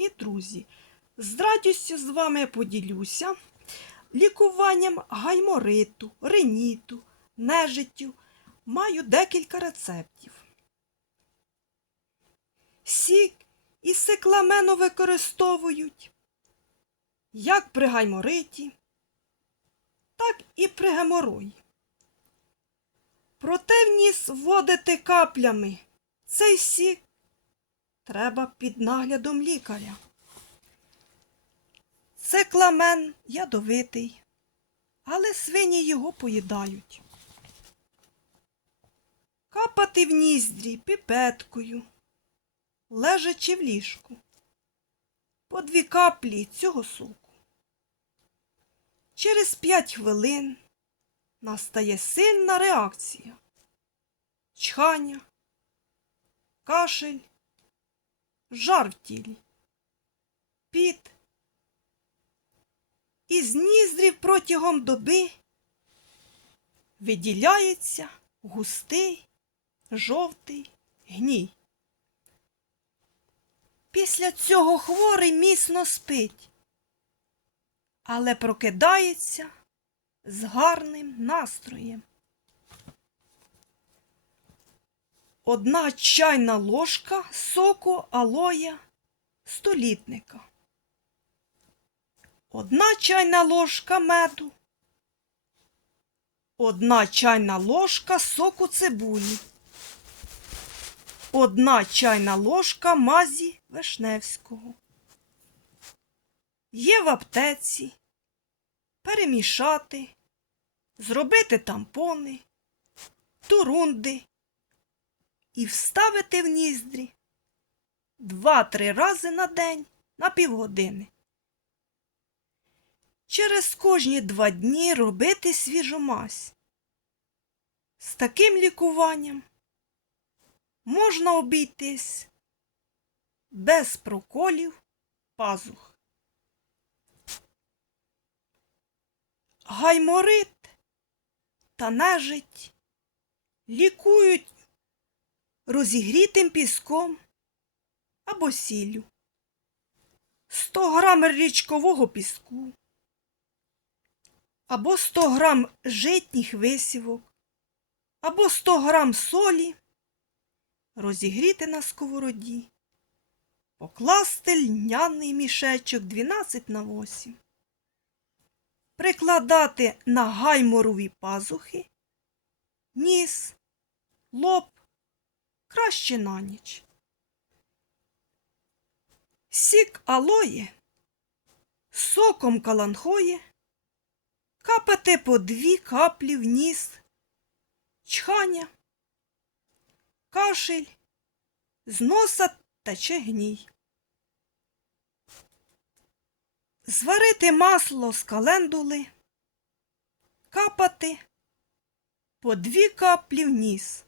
Дорогі друзі, з радістю з вами поділюся лікуванням гаймориту, реніту, нежиттю. Маю декілька рецептів. Сік і секламену використовують як при гаймориті, так і при геморої. Проте в ніс вводити каплями цей сік треба під наглядом лікаря. Це кламен ядовитий, але свині його поїдають. Капати в ніздрі піпеткою, лежачи в ліжку. По дві каплі цього соку. Через п'ять хвилин настає сильна реакція. Чхання, кашель, жар в. Із ніздрів протягом доби виділяється густий, жовтий гній. Після цього хворий міцно спить, але прокидається з гарним настроєм. Одна чайна ложка соку алоя столітника. Одна чайна ложка меду. Одна чайна ложка соку цибулі. Одна чайна ложка мазі Вишневського. Є в аптеці. Перемішати, зробити тампони, турунди і вставити в ніздрі два-три рази на день на півгодини. Через кожні два дні робити свіжу мазь. З таким лікуванням можна обійтись без проколів пазух. Гайморит та нежить лікують розігрітим піском або сіллю. 100 грам річкового піску або 100 грам житніх висівок, або 100 грам солі розігріти на сковороді, покласти льняний мішечок 12 на 8, прикладати на гайморові пазухи, ніс, лоб, краще на ніч. Сік алоє, соком каланхоє, капати по дві каплі в ніс, чхання, кашель, з носа тече гній. Зварити масло з календули, капати по дві каплі в ніс,